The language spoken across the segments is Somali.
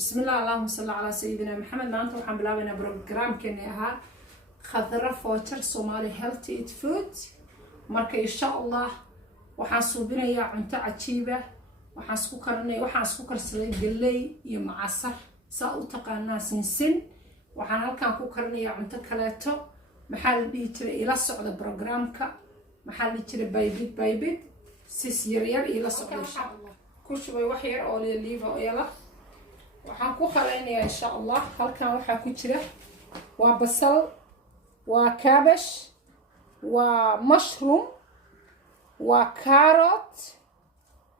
بسم الله اللهم صل على سيدنا محمد. maanta waxaan bilaabaynaa programkeeni ahaa khadra footar Somali healthy eat food. marka insha Allah waxaan suubinayaa cunto cajiiba. waxaan isku karsaday galley iyo macasar saa u taqaanaa sinsin. waxaan halkaan ku karinayaa cunto kaleeto maxaa la dhihi jiray ila socda programka maxaa la dhihi jiray baybid sis yar ila socda insha Allah. ku shubay wax yar oo liiva oo yala waxaan ku qareynayaa insha Allah. halkan waxa ku jira waa basal, waa cabbage, waa mushroom, waa carrot,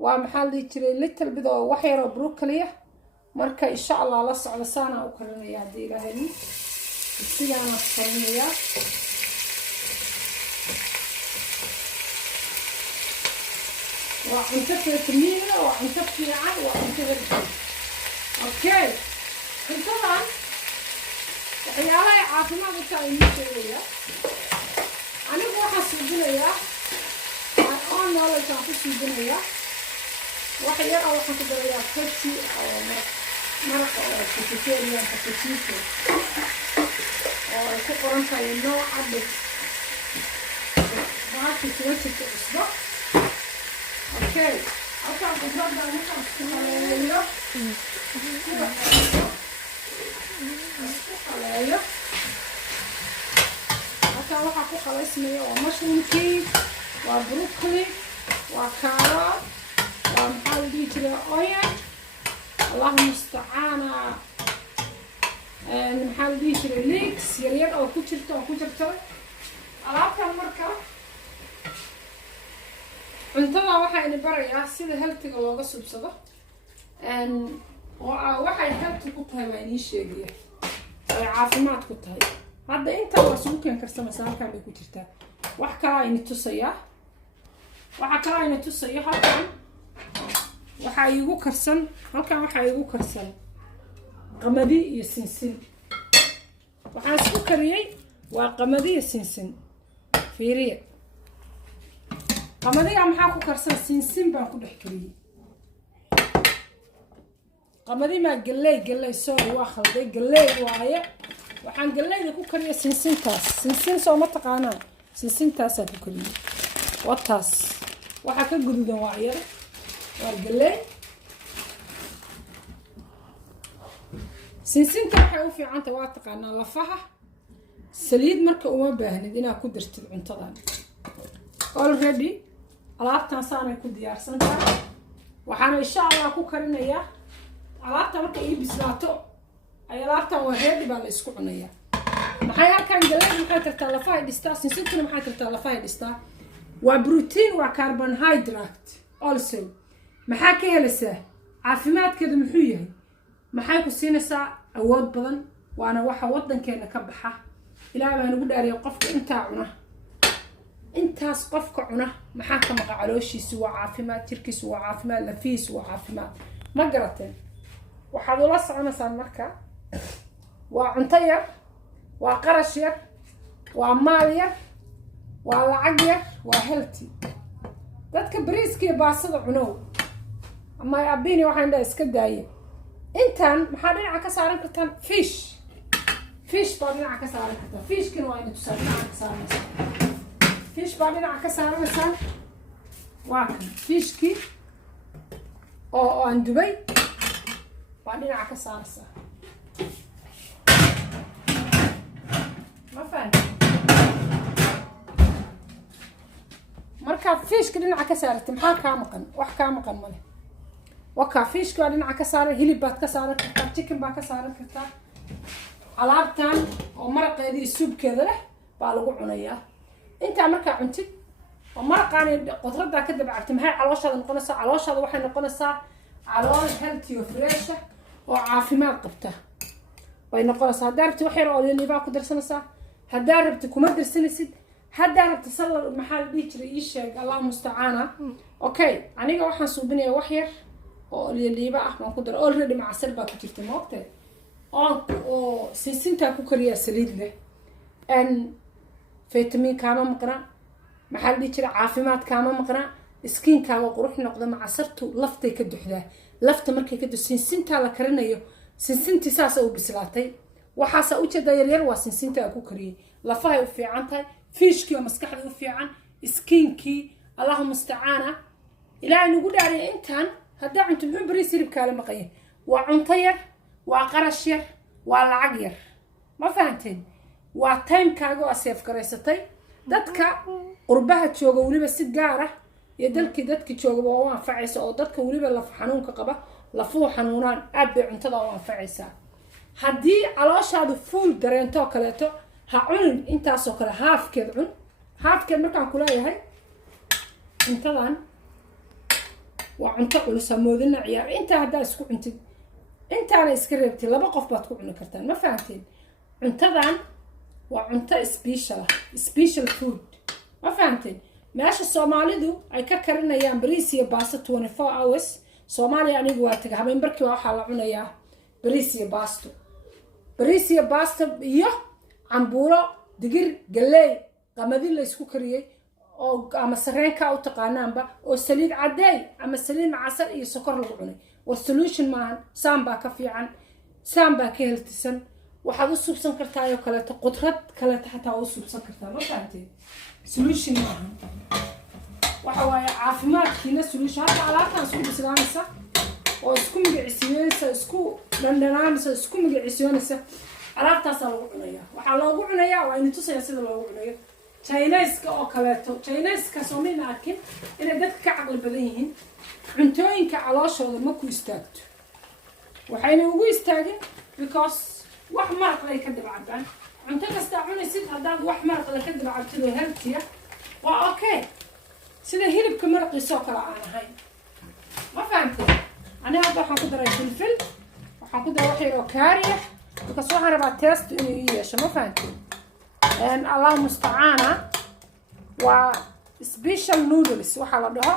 waa maxaa la jiray little bit oo wax yar oo broccoli ah. marka insha Allah la socdo saana u karinayaa hadii ilaahay sidaan sameeyaa. waa cunto fiican waa cunto fiican waa cunto healthy. okay cuntadan waxyaalaha caafimaadka ay sheegaya anigu waxaan suubinayaa aan knowledge aan ku suubinayaa wax yar oo waxaan ku darayaa kati oo maraq oo vegetarian potato oo ay ku qoran tahay nooca dhig baaki kuwa jirta cusbo. okay halkaan cuntada waxaan ku haleeyo halkaan waxaa ku qalaysmaya waa mushroomkii, waa broccoli, waa carrot, waa maxaa la dhihi jiray onion, allahu mustacaana maxaa la dhihi jiray leeks yaryar oo ku jirto alaabtan. marka cuntada waxayna barayaa sida healthiga looga subsado oo waxay healthy ku tahay waa inii sheegaya ay caafimaad ku tahay. hadda inta waa suuqan karsanaysa halkaan bay ku jirtaa. wax kale ayna tusaya halkaan waxa igu karsan qamadi iyo sinsin. waxaan isku kariyay waa qamadi iyo sinsin. fiiriye qamadiga maxaa ku karsan sinsin baan ku dhex kariyay. qamadi ma galley sorry waa khalday galley waaye. waxaan galleyda ku kariyay sinsin soo ma taqaanaa sinsintaas ku kariyay. wataas waxa ka gududan waa yar waa galley. sinsinta waxay u fiican tahay waa taqaanaa lafaha saliid marka uma baahnid inaad ku dartid cuntadan. already alaabtan saanay ku diyaarsan tahay. waxaan insha Allah ku karinayaa alaabta marka ay bislaato ay alaabtan waa ready baa la isku cunayaa. maxay halkaan galley maxay tartaa lafaha dhistaa sinsintuna maxay tartaa lafaha dhistaa. waa protein waa carbohydrate also maxaa ka helaysaa caafimaadkeedu muxuu yahay maxay ku siinaysaa awood badan waana waxa wadankeena ka baxa. ilaahay baa nagu dhaariyay qofka intaa cuna intaas qofka cuna maxaa ka maqa calooshiisu waa caafimaad jirkiisu waa caafimaad lafiisu waa caafimaad. ma garateen waxaad ula soconaysaan marka waa cunto yar waa qarash yar waa maal yar waa lacag yar waa healthy. dadka bariiska iyo baasada cunow ama abini waxaan dhahay iska daaya. intaan maxaa dhinaca ka saaran kartaan fish baa dhinaca ka saaran kartaa. fishkina waa inay tusaa dhinaca ka saaranaysaa. fish baa dhinaca ka saaranaysaa. waa kan fishkii oo aan dubay baa dhinaca ka saaraysaa. ma fahmi markaad fishka dhinaca ka saaratay maxaa kaa maqan wax kaa maqan male. wakaa fishka waa dhinaca ka saaran hilib baad ka saaran kartaa chicken baa ka saaran kartaa. alaabtan oo maraqeeda iyo suubkeeda leh baa lagu cunayaa. intaa markaa cuntid oo maraqaani qodradaa ka dabacagtay maxay calooshaada noqonaysaa. calooshaada waxay noqonaysaa calool healthy oo fresh oo caafimaad qabta way noqonaysaa. haddaa rabti wax yar oo liibaa ku darsanaysaa. haddaa rabti kuma darsanaysid. haddaa rabti salad maxaa la dhihi jiray ii sheeg allahu mustacaana. okay aniga waxaan suubinayaa wax yar oo liiba ah baan ku daro. already macasar baa ku jirta ma ogtahay oo sinsintaa ku kariyaa saliid leh vitamin kaama maqna maxaa la dhihi jiray caafimaad kaama maqna skinkaaga qurux noqda macasartu laftay ka duxdaa. lafta markay ka dusinsinta la karinayo sinsintii saasa u bislaatay waxaasa u jeeda yaryar waa sinsinta aan ku kariyey lafahay u fiican tahay fiishkii oo maskaxda u fiican skinkii allahu mustacaana ilaahay nagu dhaariya intaan haddaa cunto muxuu bariis hilibkaale maqanya waa cunto yar waa qarash yar waa lacag yar ma fahanteen waa timekaaga oo seef garaysatay dadka qurbaha jooga waliba si gaar ah iyo dadkii jooga waa anfacaysa oo dadka waliba laf xanuunka qaba lafuhu xanuunaan aad bay cuntada u anfacaysaa haddii calooshaadu fuul dareento kaleeto ha cunin intaasoo kale haafkeed cun haafkeed markaan kuleeyahay cuntadan waa cunto culus moodina ciyaar intaa haddaa isku cuntid intaana iska reebtid 2 qof baad ku cuni kartaan ma fahanteen cuntadan waa cunto special food ma fahanteen meesha Soomaalidu ay ka karinayaan bariis iyo baasto 24 hours Soomaaliya anigu waa tagay habeen barkii waxa la cunayaa bariis iyo baasto iyo cambuulo digir galey qamadi la isku kariyay oo ama sareenka u taqaanaanba oo saliid caday ama saliid macasar iyo sokor lagu cunay war solution maahan samba ka fiican samba ka heltisan waxaad u subsan kartaa iyo kale qudrad kale xataa u subsan kartaa ma fahanteen solution maahan waxa waaye caafimaadkiina solution hada alaabtan isku bislaanaysa oo isku magiciisanaysa isku dhandhanaanaysa isku magiciisanaysa alaabtaas lagu cunaya waxa loogu cunaya waa in tusaya sida loogu cunayo Chinese oo kaleeto Chinese Soomaalina arkin inay dadka ka caqli badan yihiin cuntooyinka calooshooda ma ku istaagto waxayna ugu istaagin because wax maraq ay ka dabacaan cunto kasta cunaysid haddaad wax maraq la ka dabacto healthy waa okay sida hilibka maraqiisa oo kale aan ahayn ma fahamtay aniga hadda waxaan ku daray filfil waxaan ku daray wax yar oo kaariya because waxaan rabaa taste inuu yeesho ma fahamtay and Allah musta'ana waa special noodles waxa la dhaho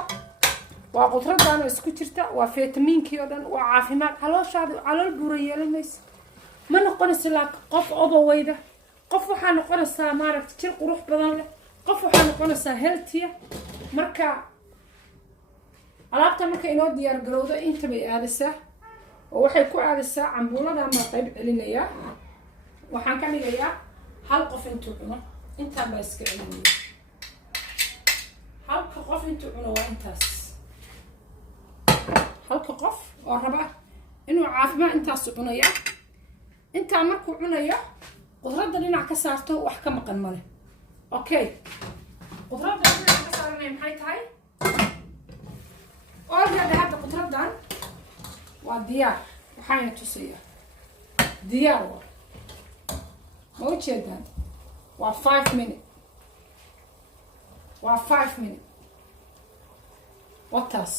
waa qudradan isku jirta waa fitamiinkii oo dhan waa caafimaad calooshaadu calool buura yeelanaysa ma noqonaysa la qof obawayda qof waxa noqonaysa maaragtay jir qurux badan leh qof waxa noqonaysa healthy marka alaabta marka inoo diyaar garowdo inta bay aadaysaa oo waxay ku aadaysaa cambuulada ma qayb celinaya waxaan ka dhigayaa hal qof intuu cuno inta baa iska celinaya halka qof intuu cuno waa intaas halka qof oo raba inuu caafimaad intaas cunaya inta markuu cunayo qudradda dhinac ka saarto wax ka maqan male okay qudradda dhinac ka saarnay maxay tahay already hadda qudraddan waa diyaar waxaan tusaya diyaar ma u jeedaan waa 5 minutes waa 5 minutes wataas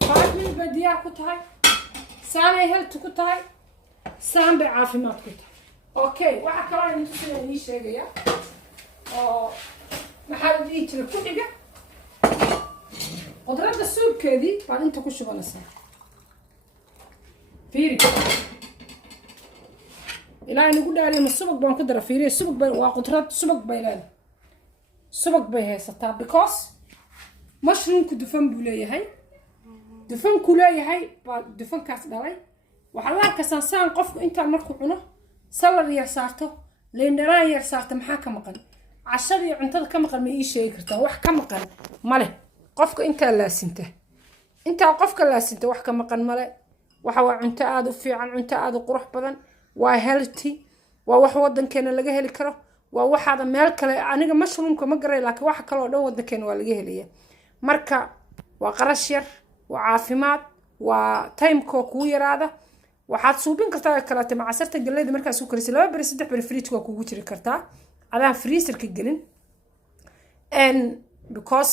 5 minutes bay diyaar ku tahay saanay health ku tahay saan bay caafimaad ku tahay okay waxa kale aan tusaya inii sheegaya oo maxaa la dhihi jiray ku dhiga qudradda suubkeedii baad inta ku shubanaysaa fiiri ilaahay nagu dhaariyo subag baan ku dara fiiriyo subag bay waa qudrad subag bay leedahay subag bay haysataa because mushroomku dufan buu leeyahay dufanku leeyahay baa dufankaas dhalay waxa la arkaa saan qofku inta markuu cuno salad yar saarto leendhanaan yar saarto maxaa ka maqan cashadii cuntada ka maqan ma ii sheegi kartaa wax ka maqan male qofka inta laasinta inta qofka laasinta wax ka maqan male waxa waa cunto aad u fiican cunto aad u qurux badan waa healthy waa wax wadankeena laga heli karo waa waxaada meel kale aniga mushroomka ma garay laakiin waxa kale oo dhan wadankeena waa laga helaya marka waa qarash yar waa caafimaad waa timeko kugu yaraada waxaad suubin kartaa kalaate macasarta galeyda markaad soo karisay 2 bari 3 bari fridge waa kugu jiri kartaa adaan freezer-ka gelin and because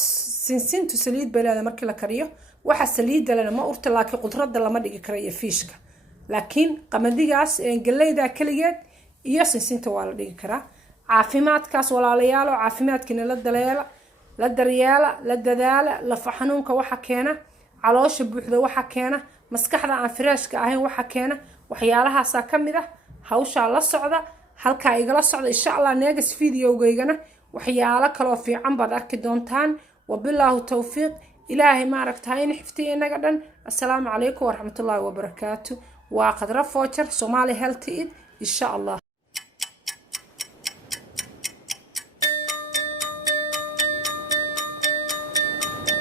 sinsintu saliid baleeda markii la kariyo waxa saliid lana ma urta laakiin qudradda lama dhigi karo iyo fiishka laakiin qamadigaas galeyda kaligeed iyo sinsinta waa la dhigi karaa caafimaadkaas walaalayaal oo caafimaadkina la daryeela la dadaala la faxanuunka waxa keena caloosha buuxda waxa keena maskaxda aan freeshka ahayn waxa keena waxyaalahaas ka mid ah hawsha la socda halka igala socda insha Allah next video-gaygana waxyaalo kale oo fiican baad arki doontaan wabilaahu tawfiiq إلهي ما ركتهاين حفتي نقدن. السلام عليكم ورحمة الله وبركاته. وقد رفوتر سومالي هيلث إيد إن شاء الله.